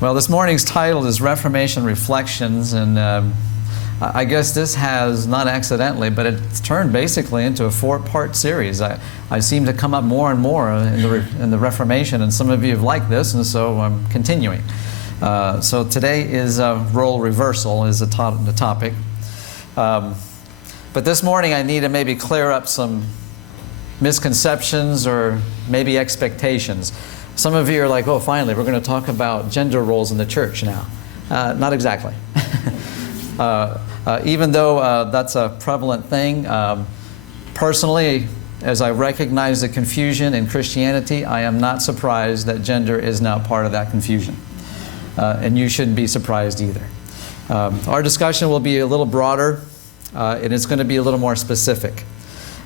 Well, this morning's title is Reformation Reflections, and I guess this has, not accidentally, but it's turned basically into a four-part series. I seem to come up more and more in the Reformation, and some of you have liked this, and so I'm continuing. So today is role reversal is the topic. But this morning I need to maybe clear up some misconceptions or maybe expectations. Some of you are like, oh, finally, we're going to talk about gender roles in the church now. Not exactly. Even though that's a prevalent thing, personally, as I recognize the confusion in Christianity, I am not surprised that gender is now part of that confusion. And you shouldn't be surprised either. Our discussion will be a little broader, and it's going to be a little more specific.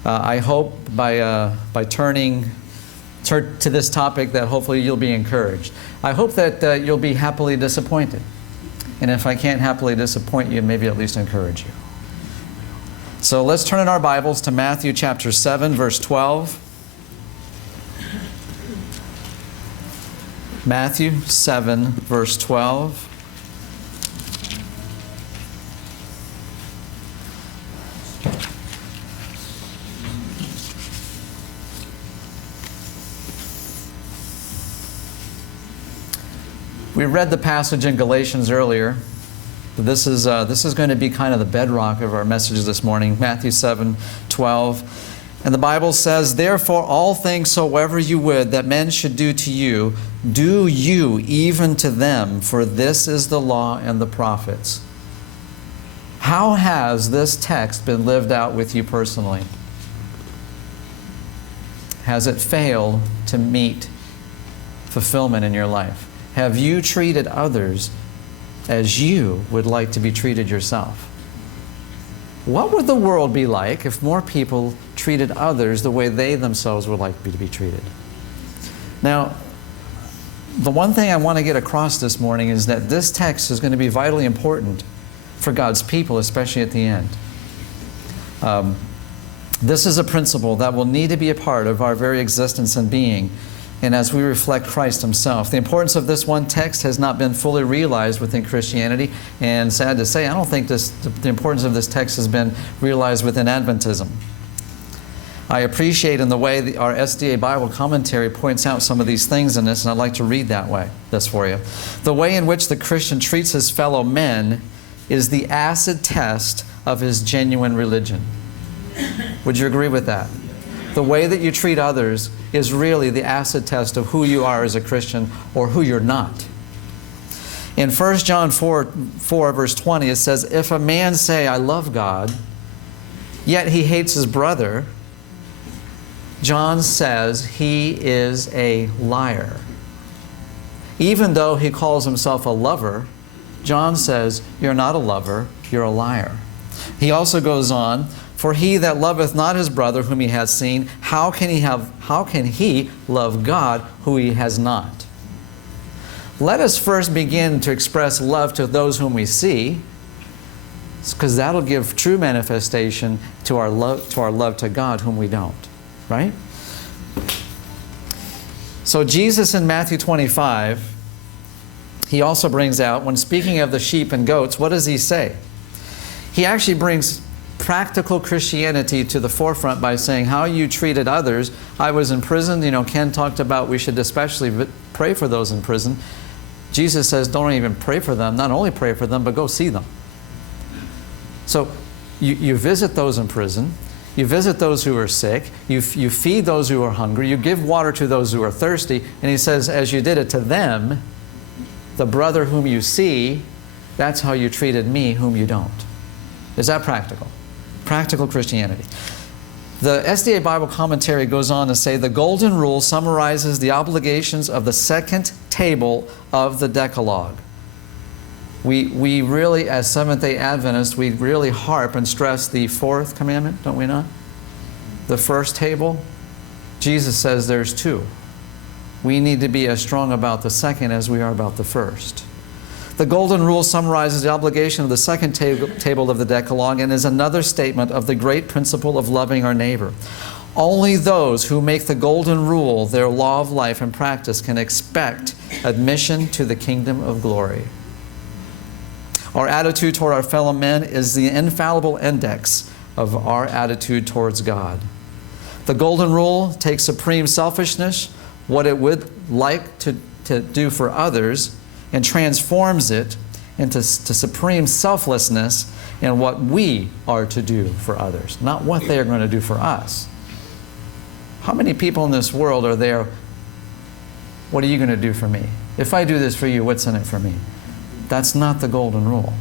I hope by turning to this topic that hopefully you'll be encouraged. I hope that you'll be happily disappointed. And if I can't happily disappoint you, maybe at least encourage you. So let's turn in our Bibles to Matthew chapter 7, verse 12. Matthew 7, verse 12. We read the passage in Galatians earlier. This is going to be kind of the bedrock of our message this morning, Matthew 7, 12. And the Bible says, "Therefore all things soever you would that men should do to you, do you even to them, for this is the law and the prophets." How has this text been lived out with you personally? Has it failed to meet fulfillment in your life? Have you treated others as you would like to be treated yourself? What would the world be like if more people treated others the way they themselves would like to be treated? Now, the one thing I want to get across this morning is that this text is going to be vitally important for God's people, especially at the end. This is a principle that will need to be a part of our very existence and being, and as we reflect Christ Himself. The importance of this one text has not been fully realized within Christianity, and sad to say, I don't think the importance of this text has been realized within Adventism. I appreciate in the way our SDA Bible commentary points out some of these things in this, and I'd like to read this for you. The way in which the Christian treats his fellow men is the acid test of his genuine religion. Would you agree with that? The way that you treat others is really the acid test of who you are as a Christian or who you're not. In 1 John 4, verse 20, it says, "If a man say, 'I love God,' yet he hates his brother," John says he is a liar. Even though he calls himself a lover, John says, you're not a lover, you're a liar. He also goes on, "For he that loveth not his brother whom he hath seen, how can he love God who he has not?" Let us first begin to express love to those whom we see, because that'll give true manifestation to our love to God whom we don't. Right? So Jesus in Matthew 25, He also brings out, when speaking of the sheep and goats, what does He say? He actually brings practical Christianity to the forefront by saying how you treated others. I was in prison. Ken talked about we should especially pray for those in prison. Jesus says don't even pray for them. Not only pray for them, but go see them. So you visit those in prison. You visit those who are sick. You feed those who are hungry. You give water to those who are thirsty. And He says, as you did it to them, the brother whom you see, that's how you treated me whom you don't. Is that practical? Practical Christianity. The SDA Bible commentary goes on to say the Golden Rule summarizes the obligations of the second table of the Decalogue. We really, as Seventh-day Adventists, we really harp and stress the fourth commandment, don't we not? The first table. Jesus says there's two. We need to be as strong about the second as we are about the first. The Golden Rule summarizes the obligation of the second table of the Decalogue and is another statement of the great principle of loving our neighbor. Only those who make the golden rule their law of life and practice can expect admission to the kingdom of glory. Our attitude toward our fellow men is the infallible index of our attitude towards God. The golden rule takes supreme selfishness, what it would like to do for others, and transforms it into supreme selflessness in what we are to do for others, not what they are going to do for us. How many people in this world are there, what are you going to do for me? If I do this for you, what's in it for me? That's not the golden rule.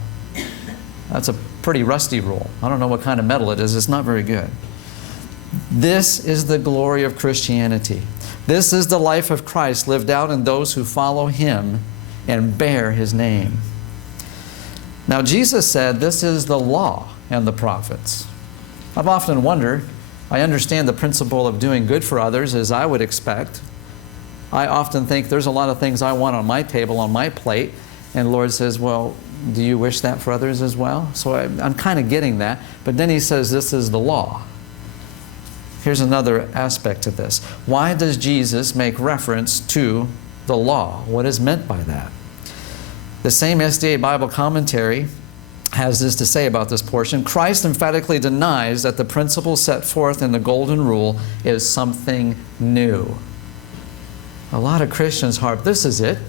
That's a pretty rusty rule. I don't know what kind of metal it is. It's not very good. This is the glory of Christianity. This is the life of Christ lived out in those who follow Him and bear His name. Now, Jesus said this is the law and the prophets. I've often wondered, I understand the principle of doing good for others as I would expect. I often think there's a lot of things I want on my table, on my plate, and the Lord says, well, do you wish that for others as well? So I'm kind of getting that, but then He says this is the law. Here's another aspect of this. Why does Jesus make reference to the law? What is meant by that? The same SDA Bible commentary has this to say about this portion. Christ emphatically denies that the principle set forth in the Golden Rule is something new. A lot of Christians harp, this is it.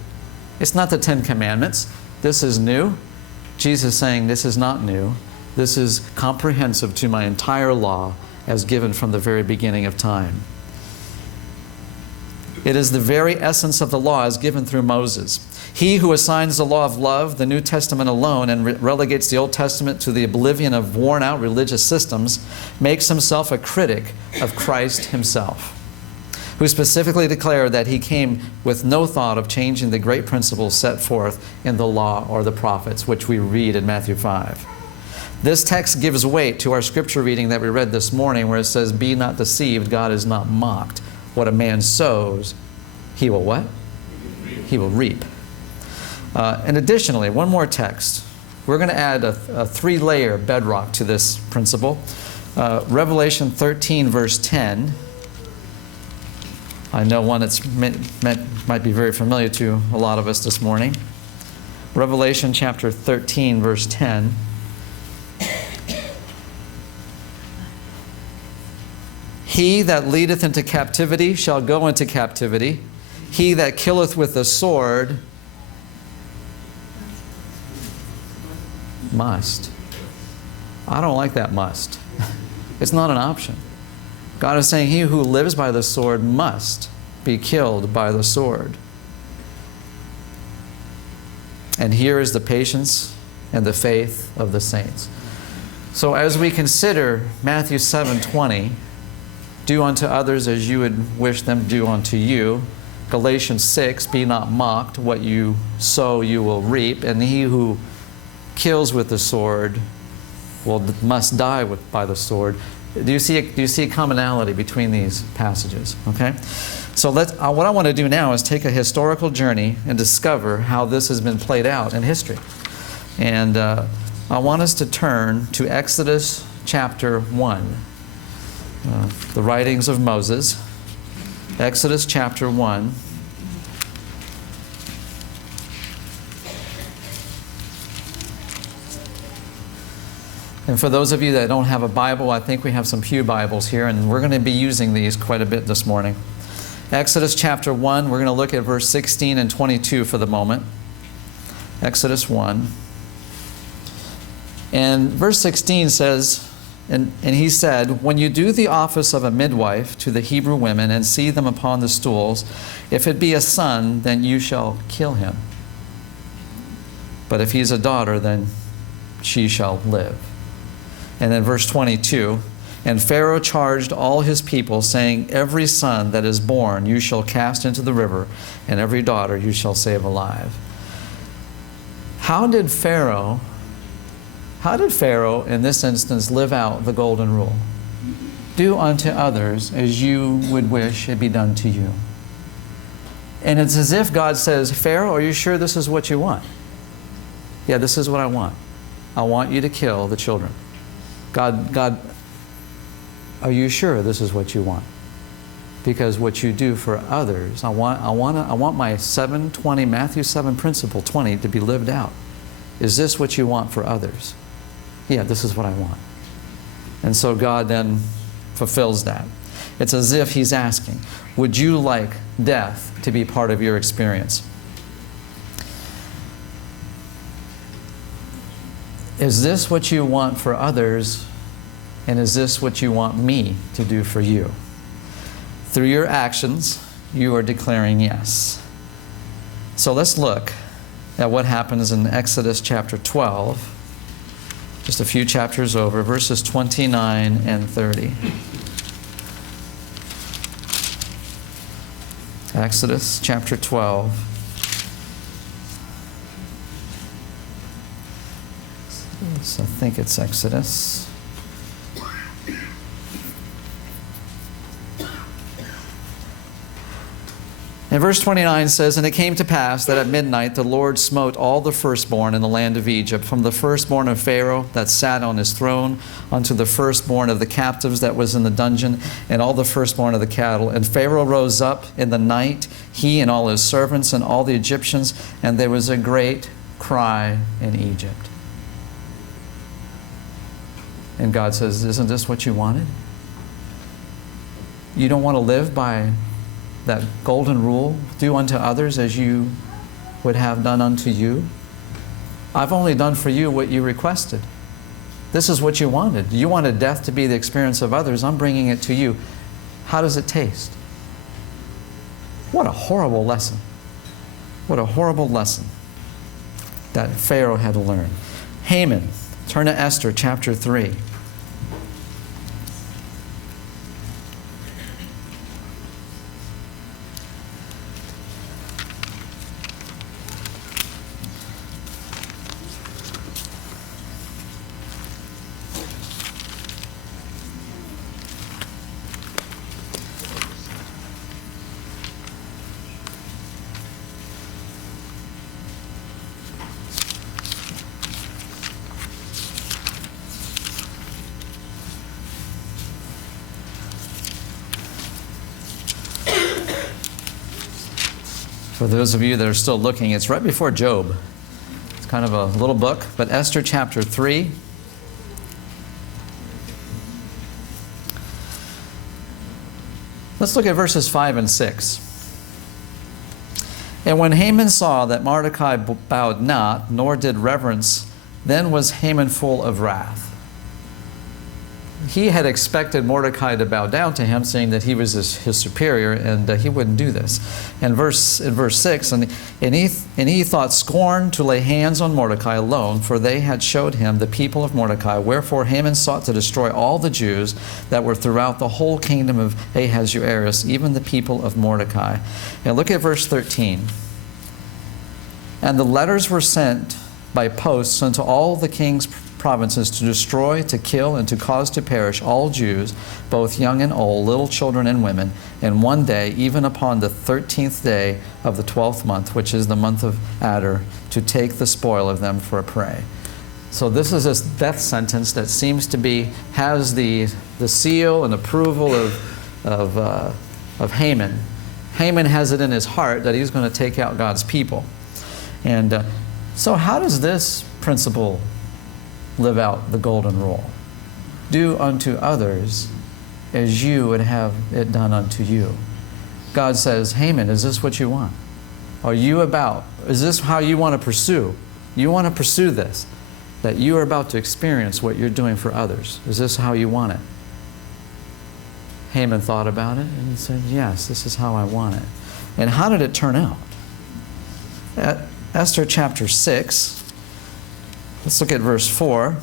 It's not the Ten Commandments. This is new. Jesus is saying this is not new. This is comprehensive to my entire law as given from the very beginning of time. It is the very essence of the law as given through Moses. He who assigns the law of love, the New Testament alone, and relegates the Old Testament to the oblivion of worn-out religious systems, makes himself a critic of Christ Himself, who specifically declared that He came with no thought of changing the great principles set forth in the law or the prophets, which we read in Matthew 5. This text gives weight to our scripture reading that we read this morning, where it says, "Be not deceived, God is not mocked. What a man sows, he will" what? He will reap. And additionally, one more text. We're going to add a three-layer bedrock to this principle. Revelation 13, verse 10. I know one that's might be very familiar to a lot of us this morning. Revelation chapter 13, verse 10. He that leadeth into captivity shall go into captivity. He that killeth with the sword must. I don't like that must. It's not an option. God is saying he who lives by the sword must be killed by the sword. And here is the patience and the faith of the saints. So as we consider Matthew 7:20, do unto others as you would wish them to do unto you. Galatians 6, be not mocked, what you sow you will reap. And he who kills with the sword must die by the sword. Do you see commonality between these passages? Okay? So what I want to do now is take a historical journey and discover how this has been played out in history. And I want us to turn to Exodus chapter 1. The writings of Moses. Exodus chapter 1. And for those of you that don't have a Bible, I think we have some pew Bibles here, and we're going to be using these quite a bit this morning. Exodus chapter 1, we're going to look at verse 16 and 22 for the moment. Exodus 1. And verse 16 says, and he said, when you do the office of a midwife to the Hebrew women and see them upon the stools, if it be a son, then you shall kill him. But if he is a daughter, then she shall live. And then verse 22, and Pharaoh charged all his people, saying, every son that is born you shall cast into the river, and every daughter you shall save alive. How did Pharaoh in this instance live out the golden rule? Do unto others as you would wish it be done to you. And it's as if God says, Pharaoh, are you sure this is what you want? Yeah, this is what I want. I want you to kill the children. God Are you sure this is what you want? Because what you do for others, I want my 7:20, Matthew 7 principle 20 to be lived out. Is this what you want for others? Yeah, this is what I want. And so God then fulfills that. It's as if He's asking, would you like death to be part of your experience? Is this what you want for others? And is this what you want me to do for you? Through your actions, you are declaring yes. So let's look at what happens in Exodus chapter 12, just a few chapters over, verses 29 and 30. Exodus chapter 12. I think it's Exodus. And verse 29 says, And it came to pass that at midnight the Lord smote all the firstborn in the land of Egypt, from the firstborn of Pharaoh that sat on his throne, unto the firstborn of the captives that was in the dungeon, and all the firstborn of the cattle. And Pharaoh rose up in the night, he and all his servants and all the Egyptians, and there was a great cry in Egypt. And God says, isn't this what you wanted? You don't want to live by that golden rule, do unto others as you would have done unto you? I've only done for you what you requested. This is what you wanted. You wanted death to be the experience of others. I'm bringing it to you. How does it taste? What a horrible lesson. What a horrible lesson that Pharaoh had to learn. Haman, turn to Esther chapter 3. For those of you that are still looking, it's right before Job. It's kind of a little book, but Esther chapter 3. Let's look at verses 5 and 6. And when Haman saw that Mordecai bowed not, nor did reverence, then was Haman full of wrath. He had expected Mordecai to bow down to him, saying that he was his superior, and he wouldn't do this. In verse 6, and he thought scorn to lay hands on Mordecai alone, for they had showed him the people of Mordecai. Wherefore Haman sought to destroy all the Jews that were throughout the whole kingdom of Ahasuerus, even the people of Mordecai. And look at verse 13. And the letters were sent by posts unto all the king's provinces to destroy, to kill, and to cause to perish all Jews, both young and old, little children and women, in one day, even upon the 13th day of the 12th month, which is the month of Adar, to take the spoil of them for a prey. So this is this death sentence that seems to be, has the seal and approval of Haman. Haman has it in his heart that he's going to take out God's people. And so how does this principle live out the golden rule? Do unto others as you would have it done unto you. God says, Haman, is this what you want? Is this how you want to pursue? You want to pursue this, that you are about to experience what you're doing for others. Is this how you want it? Haman thought about it and he said, yes, this is how I want it. And how did it turn out? At Esther chapter 6, let's look at verse 4.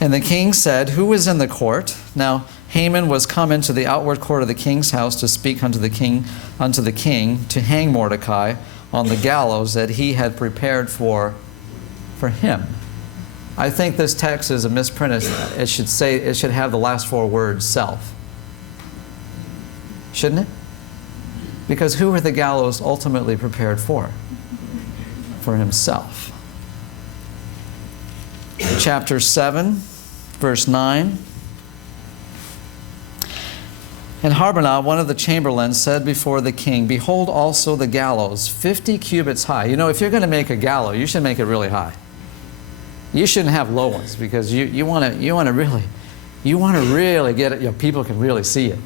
And the king said, who is in the court? Now Haman was come into the outward court of the king's house to speak unto the king to hang Mordecai on the gallows that he had prepared for him. I think this text is a misprint. It should have the last four words, self. Shouldn't it? Because who were the gallows ultimately prepared for? For himself. Chapter 7, Verse 9. And Harbonah, one of the chamberlains, said before the king, "Behold also the gallows, 50 cubits high." You know, if you're going to make a gallows, you should make it really high. You shouldn't have low ones, because you want to really get it. You know, people can really see it.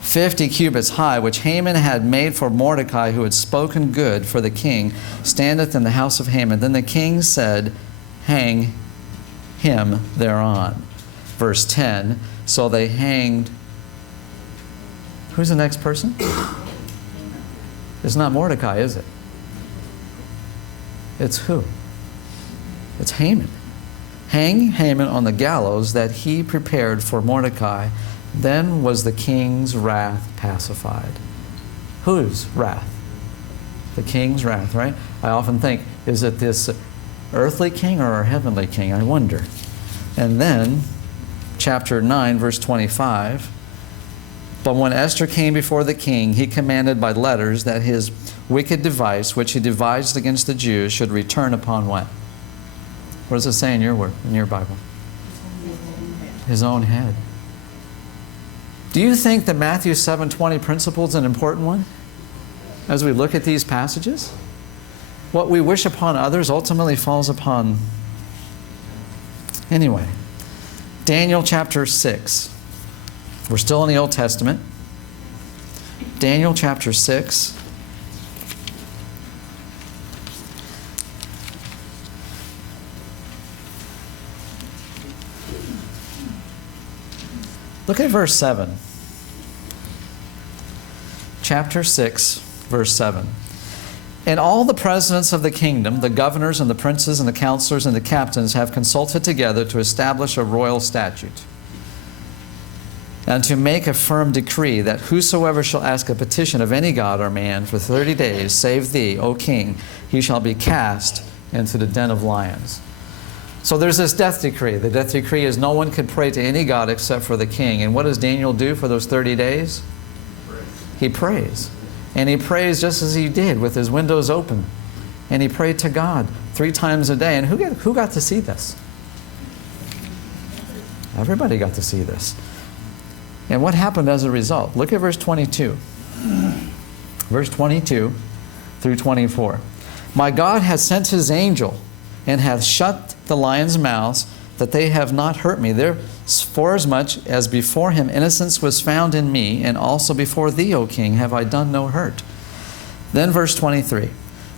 50 cubits high, which Haman had made for Mordecai, who had spoken good for the king, standeth in the house of Haman. Then the king said, "Hang him thereon." Verse 10. So they hanged. Who's the next person? It's not Mordecai, is it? It's who? It's Haman. Hang Haman on the gallows that he prepared for Mordecai. Then was the king's wrath pacified. Whose wrath? The king's wrath, right? I often think, is it this earthly king or our heavenly king? I wonder. And then, chapter 9, verse 25. But when Esther came before the king, he commanded by letters that his wicked device, which he devised against the Jews, should return upon what? What does it say in your word, in your Bible? His own head. Do you think the Matthew 7:20 principle is an important one as we look at these passages? What we wish upon others ultimately falls upon. Anyway, Daniel chapter 6. We're still in the Old Testament. Daniel chapter 6. Look at verse 7. Chapter 6, verse 7. And all the presidents of the kingdom, the governors and the princes and the counselors and the captains have consulted together to establish a royal statute, and to make a firm decree that whosoever shall ask a petition of any god or man for 30 days, save thee, O king, he shall be cast into the den of lions. So there's this death decree. The death decree is no one can pray to any god except for the king. And what does Daniel do for those 30 days? He prays. And he prays just as he did, with his windows open. And he prayed to God 3 times a day. And who got to see this? Everybody got to see this. And what happened as a result? Look at verse 22. Verse 22 through 24. My God has sent his angel and hath shut the lions' mouths, that they have not hurt me. Therefore, as much as before him innocence was found in me, and also before thee, O king, have I done no hurt. Then verse 23.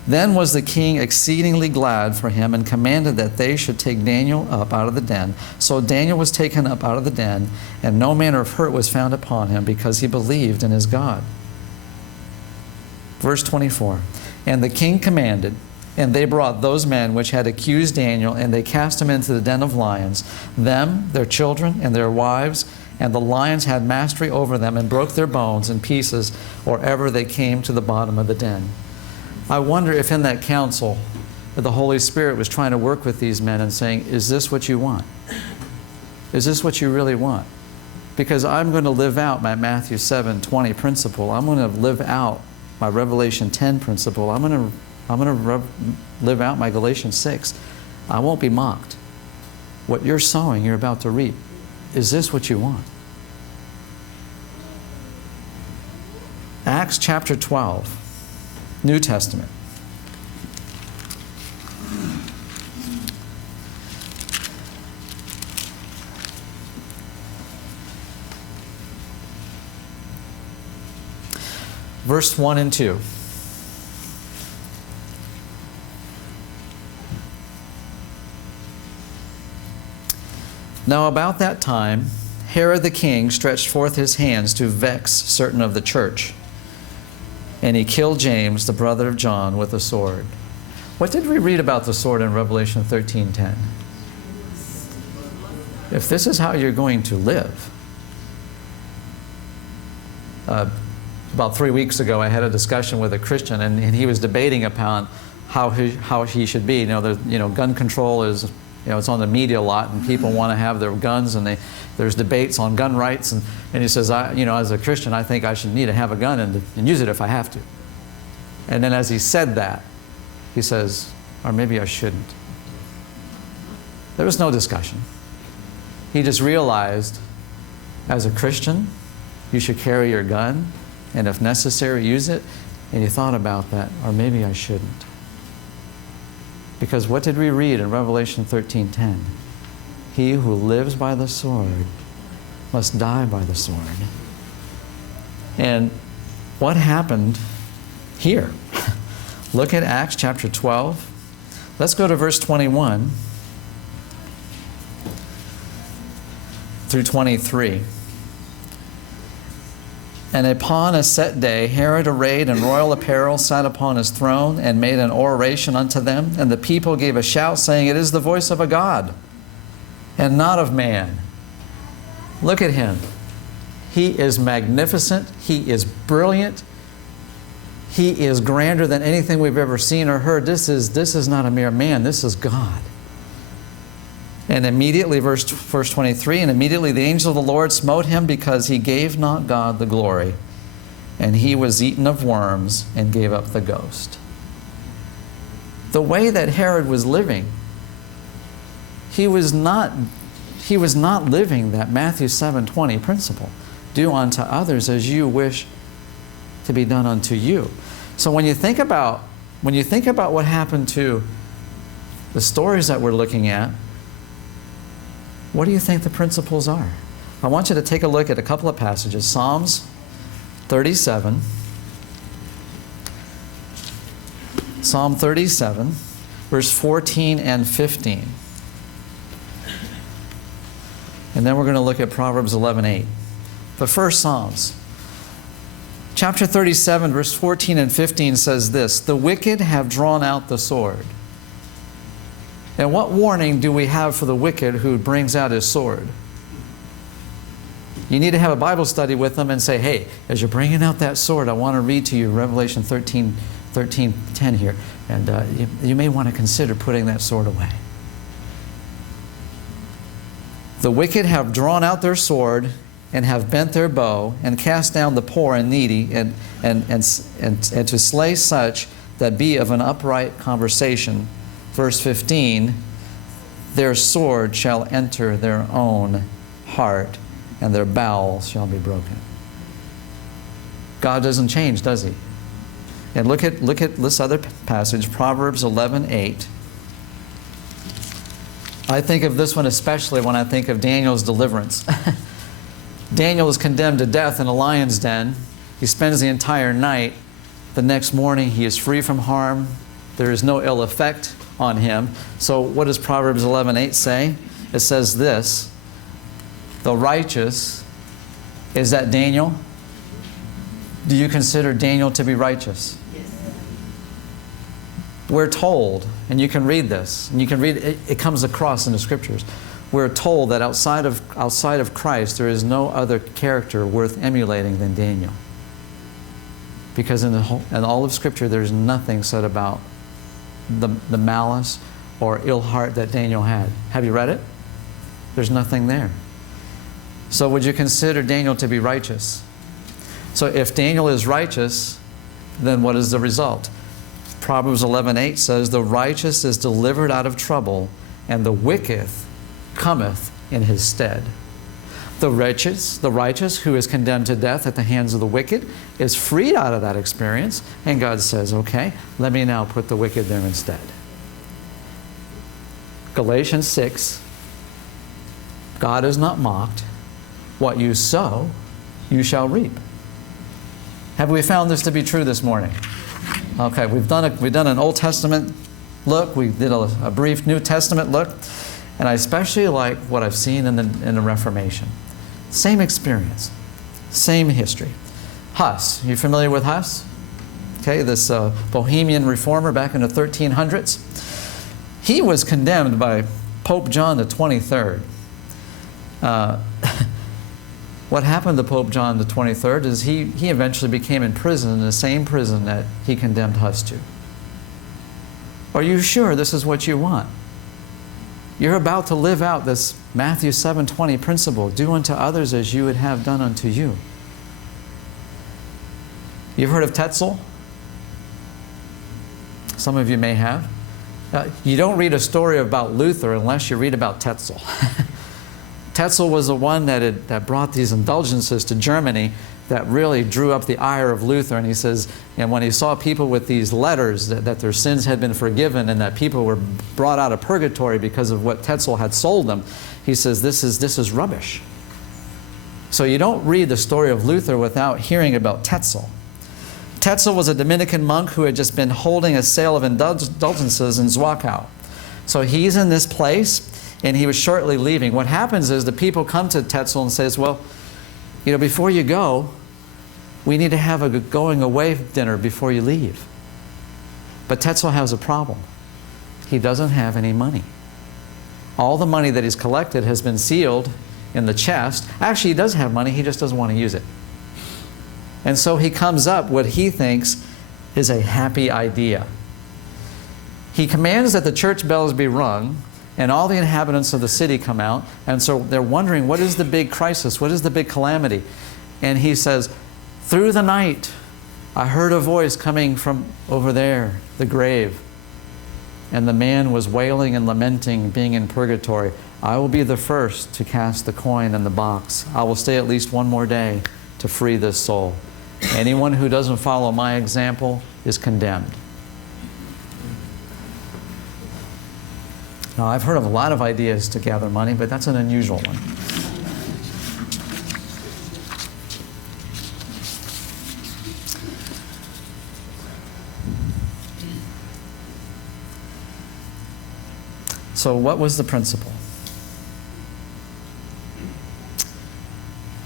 Then was the king exceedingly glad for him, and commanded that they should take Daniel up out of the den. So Daniel was taken up out of the den, and no manner of hurt was found upon him, because he believed in his God. Verse 24. And the king commanded, and they brought those men which had accused Daniel, and they cast him into the den of lions, them, their children, and their wives, and the lions had mastery over them, and broke their bones in pieces, or ever they came to the bottom of the den. I wonder if in that council, the Holy Spirit was trying to work with these men and saying, is this what you want? Is this what you really want? Because I'm going to live out my Matthew 7:20 principle. I'm going to live out my Revelation 10 principle. I'm going to live out my Galatians 6. I won't be mocked. What you're sowing, you're about to reap. Is this what you want? Acts chapter 12, New Testament. Verse 1 and 2. Now about that time, Herod the king stretched forth his hands to vex certain of the church, and he killed James, the brother of John, with a sword. What did we read about the sword in Revelation 13:10? If this is how you're going to live. About 3 weeks ago, I had a discussion with a Christian, and he was debating upon how he should be. Gun control is, it's on the media a lot, and people want to have their guns, and there's debates on gun rights, and he says, as a Christian, I think I should need to have a gun and use it if I have to. And then as he said that, he says, or maybe I shouldn't. There was no discussion. He just realized, as a Christian, you should carry your gun, and if necessary, use it. And he thought about that, or maybe I shouldn't. Because what did we read in Revelation 13:10? He who lives by the sword must die by the sword. And what happened here? Look at Acts chapter 12. Let's go to verse 21 through 23. And upon a set day, Herod, arrayed in royal apparel, sat upon his throne and made an oration unto them. And the people gave a shout, saying, It is the voice of a God, and not of man. Look at him. He is magnificent. He is brilliant. He is grander than anything we've ever seen or heard. This is not a mere man. This is God. And immediately, verse 23, and immediately the angel of the Lord smote him, because he gave not God the glory. And he was eaten of worms and gave up the ghost. The way that Herod was living, he was not living that Matthew 7:20 principle. Do unto others as you wish to be done unto you. So when you think about what happened to the stories that we're looking at, what do you think the principles are? I want you to take a look at a couple of passages. Psalms 37. Psalm 37, verse 14 and 15. And then we're going to look at Proverbs 11:8. But first, Psalms. Chapter 37, verse 14 and 15 says this, The wicked have drawn out the sword. And what warning do we have for the wicked who brings out his sword? You need to have a Bible study with them and say, hey, as you're bringing out that sword, I want to read to you Revelation 13:10 here. And you may want to consider putting that sword away. The wicked have drawn out their sword and have bent their bow and cast down the poor and needy and to slay such that be of an upright conversation. Verse 15, their sword shall enter their own heart, and their bowels shall be broken. God doesn't change, does He? And look at this other passage, Proverbs 11:8. I think of this one especially when I think of Daniel's deliverance. Daniel is condemned to death in a lion's den. He spends the entire night. The next morning he is free from harm. There is no ill effect on him. So what does Proverbs 11:8 say? It says this, the righteous, is that Daniel? Do you consider Daniel to be righteous? Yes. We're told, and you can read this, and you can read it, it comes across in the Scriptures. We're told that outside of Christ there is no other character worth emulating than Daniel. Because in all of Scripture there's nothing said about the malice or ill heart that Daniel had. Have you read it? There's nothing there. So would you consider Daniel to be righteous? So if Daniel is righteous, then what is the result? Proverbs 11:8 says, the righteous is delivered out of trouble, and the wicked cometh in his stead. The righteous who is condemned to death at the hands of the wicked is freed out of that experience, and God says, okay, let me now put the wicked there instead. Galatians 6, God is not mocked. What you sow, you shall reap. Have we found this to be true this morning? Okay, we've done an Old Testament look. We did a brief New Testament look. And I especially like what I've seen in the Reformation. Same experience, same history. Huss, you familiar with Huss? Okay, this Bohemian reformer back in the 1300s. He was condemned by Pope John the 23rd. What happened to Pope John the 23rd is he eventually became imprisoned in the same prison that he condemned Huss to. Are you sure this is what you want? You're about to live out this Matthew 7:20 principle. Do unto others as you would have done unto you. You've heard of Tetzel? Some of you may have. You don't read a story about Luther unless you read about Tetzel. Tetzel was the one that brought these indulgences to Germany that really drew up the ire of Luther. And he says, and when he saw people with these letters that their sins had been forgiven and that people were brought out of purgatory because of what Tetzel had sold them, he says, this is rubbish. So you don't read the story of Luther without hearing about Tetzel. Tetzel was a Dominican monk who had just been holding a sale of indulgences in Zwickau. So he's in this place, and he was shortly leaving. What happens is the people come to Tetzel and says, well, you know, before you go, we need to have a going away dinner before you leave. But Tetzel has a problem. He doesn't have any money. All the money that he's collected has been sealed in the chest. Actually, he does have money, he just doesn't want to use it. And so he comes up what he thinks is a happy idea. He commands that the church bells be rung, and all the inhabitants of the city come out, and so they're wondering, what is the big crisis? What is the big calamity? And he says, through the night, I heard a voice coming from over there, the grave. And the man was wailing and lamenting, being in purgatory. I will be the first to cast the coin in the box. I will stay at least one more day to free this soul. Anyone who doesn't follow my example is condemned. Now, I've heard of a lot of ideas to gather money, but that's an unusual one. So what was the principle?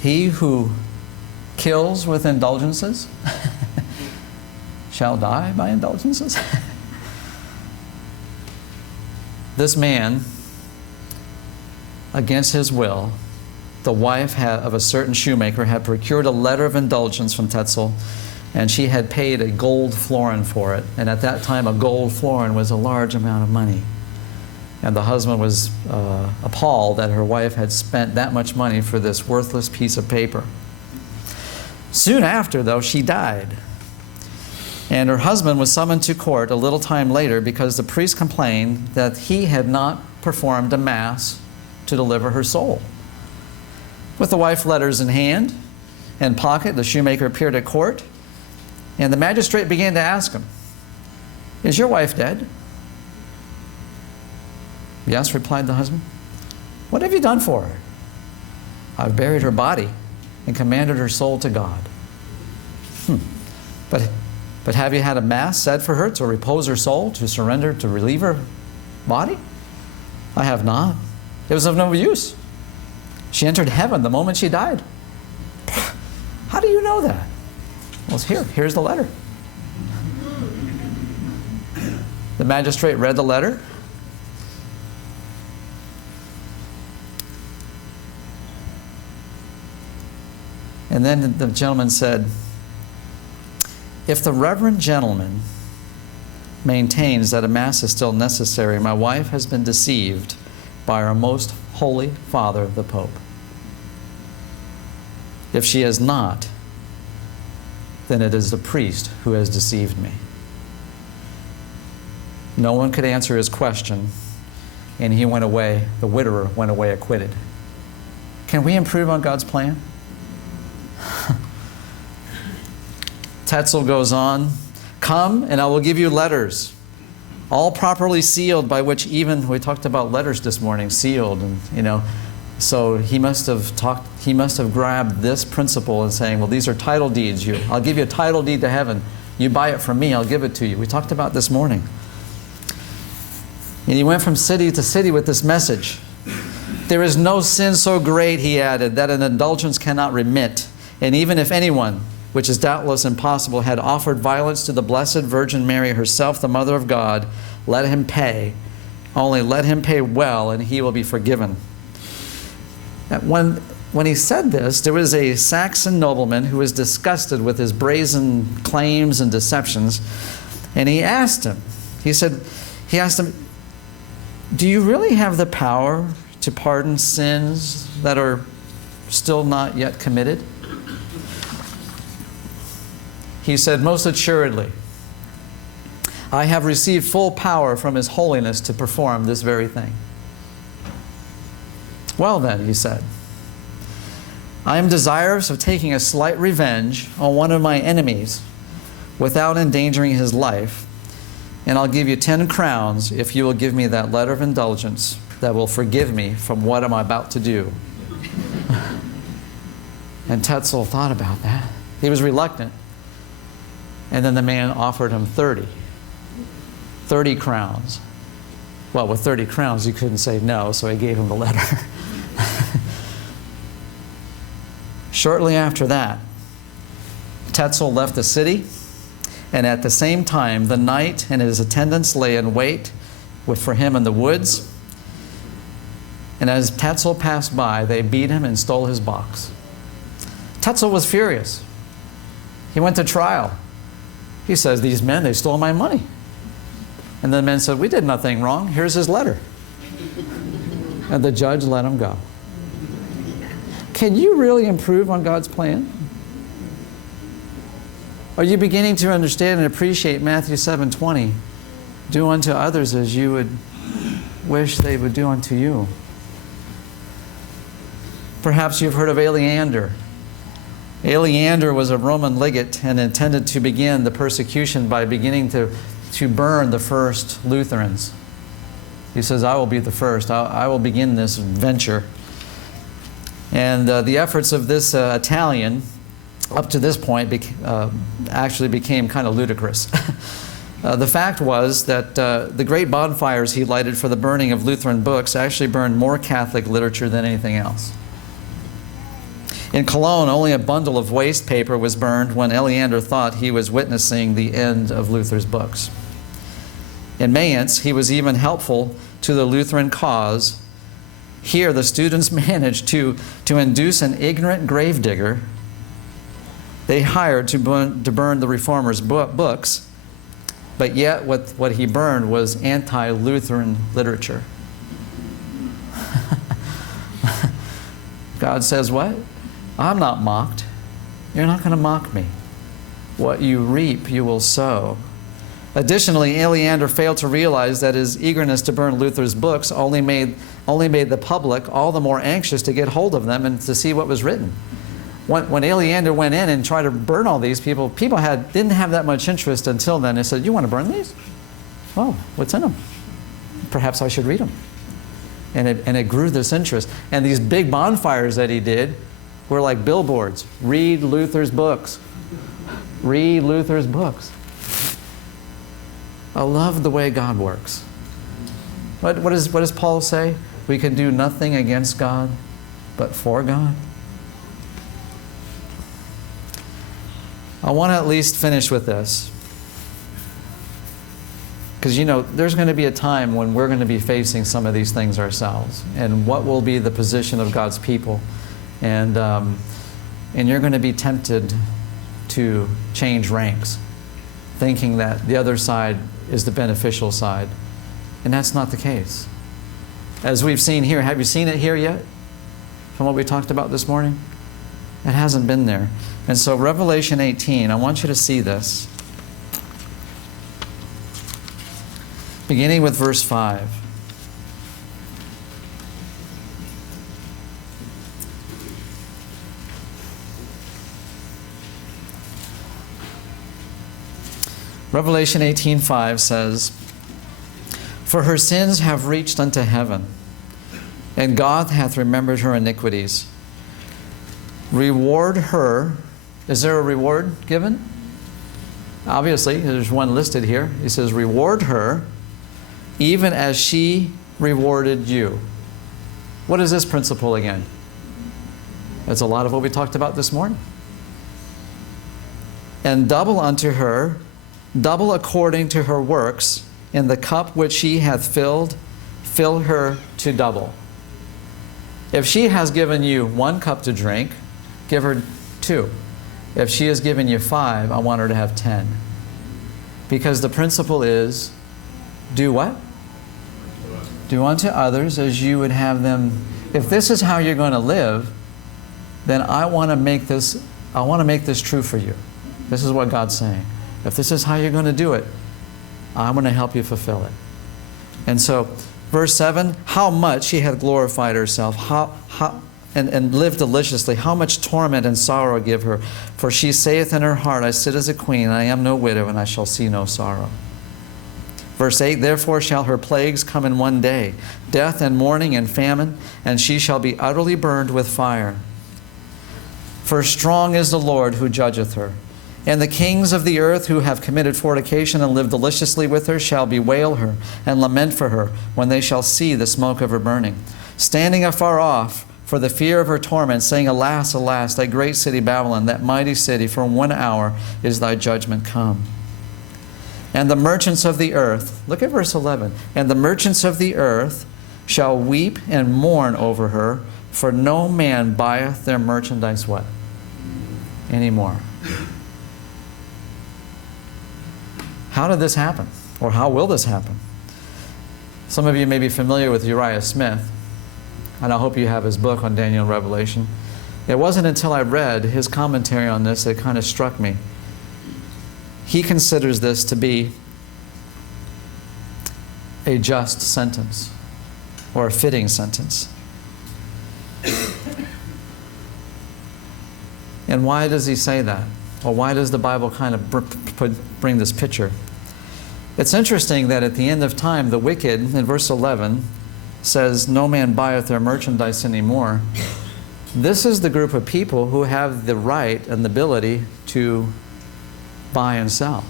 He who kills with indulgences shall die by indulgences. This man, against his will, the wife of a certain shoemaker had procured a letter of indulgence from Tetzel, and she had paid a gold florin for it. And at that time, a gold florin was a large amount of money. And the husband was appalled that her wife had spent that much money for this worthless piece of paper. Soon after, though, she died. And her husband was summoned to court a little time later because the priest complained that he had not performed a mass to deliver her soul. With the wife's letters in hand and pocket, the shoemaker appeared at court, and the magistrate began to ask him, "Is your wife dead?" "Yes," replied the husband. "What have you done for her?" "I've buried her body and commanded her soul to God." But have you had a mass said for her to repose her soul, to surrender, to relieve her body?" "I have not. It was of no use. She entered heaven the moment she died." "How do you know that?" "Well, here's the letter." The magistrate read the letter. And then the gentleman said, "If the reverend gentleman maintains that a mass is still necessary, my wife has been deceived by our most holy father, the Pope. If she has not, then it is the priest who has deceived me." No one could answer his question, and he went away, the widower went away acquitted. Can we improve on God's plan? Tetzel goes on, "Come, and I will give you letters, all properly sealed, by which even," we talked about letters this morning, sealed, and so he must have grabbed this principle and saying, well, these are title deeds. I'll give you a title deed to heaven. You buy it from me, I'll give it to you. We talked about this morning. And he went from city to city with this message. "There is no sin so great," he added, "that an indulgence cannot remit. And even if anyone, which is doubtless impossible, had offered violence to the Blessed Virgin Mary herself, the Mother of God, let him pay. Only let him pay well, and he will be forgiven." When he said this, there was a Saxon nobleman who was disgusted with his brazen claims and deceptions, and he asked him, "Do you really have the power to pardon sins that are still not yet committed?" He said, "Most assuredly, I have received full power from His Holiness to perform this very thing." Well then, he said, I am desirous of taking a slight revenge on one of my enemies without endangering his life, and I'll give you 10 crowns if you will give me that letter of indulgence that will forgive me from what I'm about to do. And Tetzel thought about that. He was reluctant. And then the man offered him 30 crowns. Well, with 30 crowns, you couldn't say no, so he gave him the letter. Shortly after that, Tetzel left the city, and at the same time, the knight and his attendants lay in wait for him in the woods. And as Tetzel passed by, they beat him and stole his box. Tetzel was furious. He went to trial. He says, these men, they stole my money. And the men said, we did nothing wrong. Here's his letter. And the judge let him go. Can you really improve on God's plan? Are you beginning to understand and appreciate Matthew 7:20? Do unto others as you would wish they would do unto you. Perhaps you've heard of Aleander. Aleander was a Roman legate and intended to begin the persecution by beginning to burn the first Lutherans. He says, I will be the first. I will begin this venture. And the efforts of this Italian, up to this point, actually became kind of ludicrous. The fact was that the great bonfires he lighted for the burning of Lutheran books actually burned more Catholic literature than anything else. In Cologne, only a bundle of waste paper was burned when Aleander thought he was witnessing the end of Luther's books. In Mayence, he was even helpful to the Lutheran cause. Here, the students managed to induce an ignorant gravedigger they hired to burn the Reformers' books, but yet what he burned was anti-Lutheran literature. God says, what? I'm not mocked. You're not going to mock me. What you reap, you will sow. Additionally, Aleander failed to realize that his eagerness to burn Luther's books only made the public all the more anxious to get hold of them and to see what was written. When Aleander went in and tried to burn all these people didn't have that much interest until then. They said, you want to burn these? Oh, what's in them? Perhaps I should read them. And it grew this interest. And these big bonfires that he did were like billboards. Read Luther's books. Read Luther's books. I love the way God works. What does Paul say? We can do nothing against God, but for God. I want to at least finish with this. Because, there's going to be a time when we're going to be facing some of these things ourselves. And what will be the position of God's people? And you're going to be tempted to change ranks, thinking that the other side is the beneficial side. And that's not the case. As we've seen here, have you seen it here yet? From what we talked about this morning? It hasn't been there. And so Revelation 18, I want you to see this. Beginning with verse 5. Revelation 18:5 says, For her sins have reached unto heaven, and God hath remembered her iniquities. Reward her. Is there a reward given? Obviously, there's one listed here. He says, reward her, even as she rewarded you. What is this principle again? That's a lot of what we talked about this morning. And double unto her, double according to her works, in the cup which she hath filled, fill her to double. If she has given you 1 cup to drink, give her 2. If she has given you 5, I want her to have 10. Because the principle is, do what? Do unto others as you would have them. If this is how you're going to live, then I want to make this true for you. This is what God's saying. If this is how you're going to do it, I'm going to help you fulfill it. And so Verse 7, how much she hath glorified herself, and lived deliciously, how much torment and sorrow give her. For she saith in her heart, I sit as a queen, and I am no widow, and I shall see no sorrow. Verse 8, therefore shall her plagues come in one day, death and mourning and famine, and she shall be utterly burned with fire. For strong is the Lord who judgeth her. And the kings of the earth who have committed fornication and lived deliciously with her shall bewail her and lament for her when they shall see the smoke of her burning, standing afar off for the fear of her torment, saying, Alas, alas, thy great city Babylon, that mighty city, for 1 hour is thy judgment come. And the merchants of the earth, look at verse 11, and the merchants of the earth shall weep and mourn over her, for no man buyeth their merchandise what? Anymore. How did this happen? Or how will this happen? Some of you may be familiar with Uriah Smith, and I hope you have his book on Daniel and Revelation. It wasn't until I read his commentary on this that it kind of struck me. He considers this to be a just sentence, or a fitting sentence. And why does he say that? Or why does the Bible kind of bring this picture? It's interesting that at the end of time, the wicked, in verse 11, says, no man buyeth their merchandise anymore. This is the group of people who have the right and the ability to buy and sell.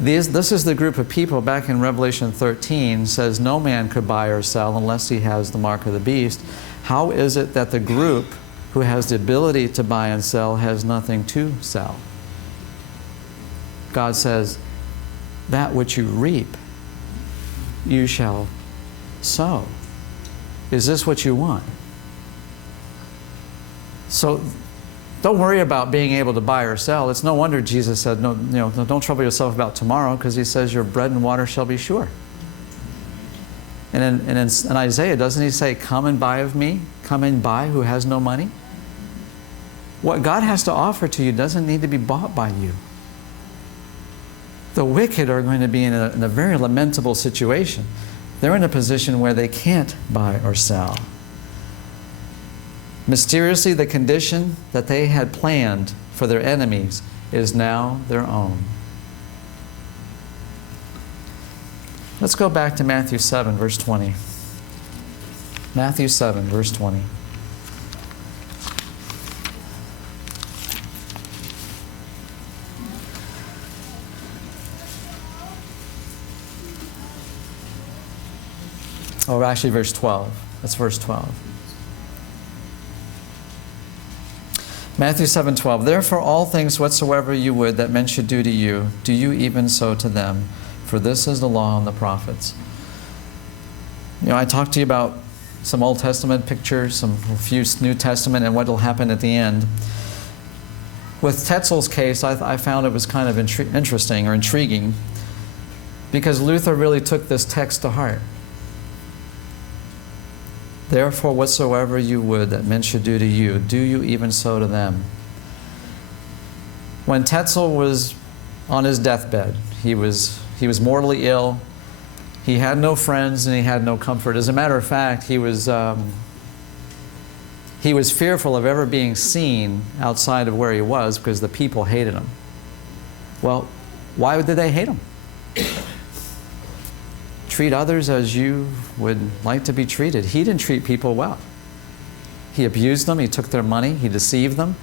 This is the group of people back in Revelation 13 says no man could buy or sell unless he has the mark of the beast. How is it that the group who has the ability to buy and sell has nothing to sell? God says, that which you reap, you shall sow. Is this what you want? So don't worry about being able to buy or sell. It's no wonder Jesus said, no, don't trouble yourself about tomorrow, because he says your bread and water shall be sure. And in Isaiah, doesn't he say, come and buy of me? Come and buy who has no money? What God has to offer to you doesn't need to be bought by you. The wicked are going to be in a very lamentable situation. They're in a position where they can't buy or sell. Mysteriously, the condition that they had planned for their enemies is now their own. Let's go back to Matthew 7, verse 20. Matthew 7, verse 20. Oh, actually, verse 12. That's verse 12. Matthew 7:12. Therefore, all things whatsoever you would that men should do to you, do you even so to them. For this is the law and the prophets. I talked to you about some Old Testament pictures, a few New Testament, and what will happen at the end. With Tetzel's case, I found it was kind of interesting or intriguing, because Luther really took this text to heart. Therefore, whatsoever you would that men should do to you, do you even so to them. When Tetzel was on his deathbed, he was mortally ill. He had no friends and he had no comfort. As a matter of fact, he was fearful of ever being seen outside of where he was because the people hated him. Well, why did they hate him? Treat others as you would like to be treated. He didn't treat people well. He abused them, he took their money, he deceived them,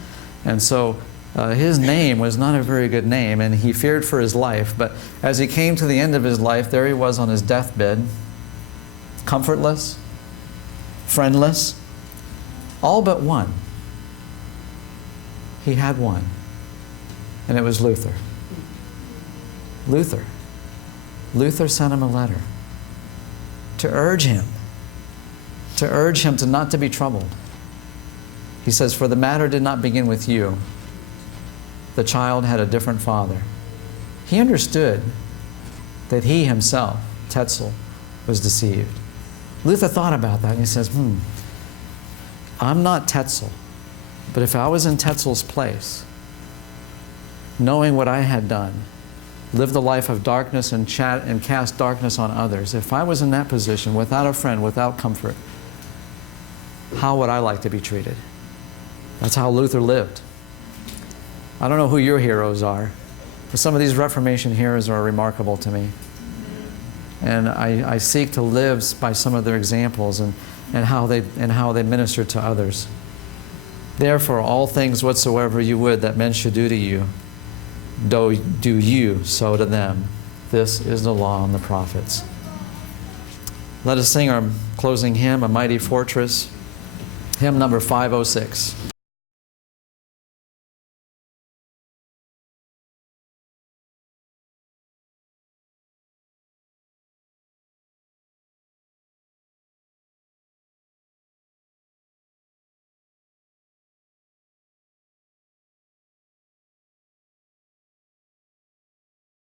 and so his name was not a very good name, and he feared for his life. But as he came to the end of his life, there he was on his deathbed, comfortless, friendless, all but one. He had one, and it was Luther. Luther sent him a letter to urge him to not to be troubled. He says, for the matter did not begin with you. The child had a different father. He understood that he himself, Tetzel, was deceived. Luther thought about that and he says, I'm not Tetzel, but if I was in Tetzel's place, knowing what I had done, live the life of darkness and cast darkness on others. If I was in that position, without a friend, without comfort, how would I like to be treated? That's how Luther lived. I don't know who your heroes are, but some of these Reformation heroes are remarkable to me. And I seek to live by some of their examples and how they minister to others. Therefore, all things whatsoever you would that men should do to you, do you so to them. This is the law and the prophets. Let us sing our closing hymn, A Mighty Fortress, hymn number 506.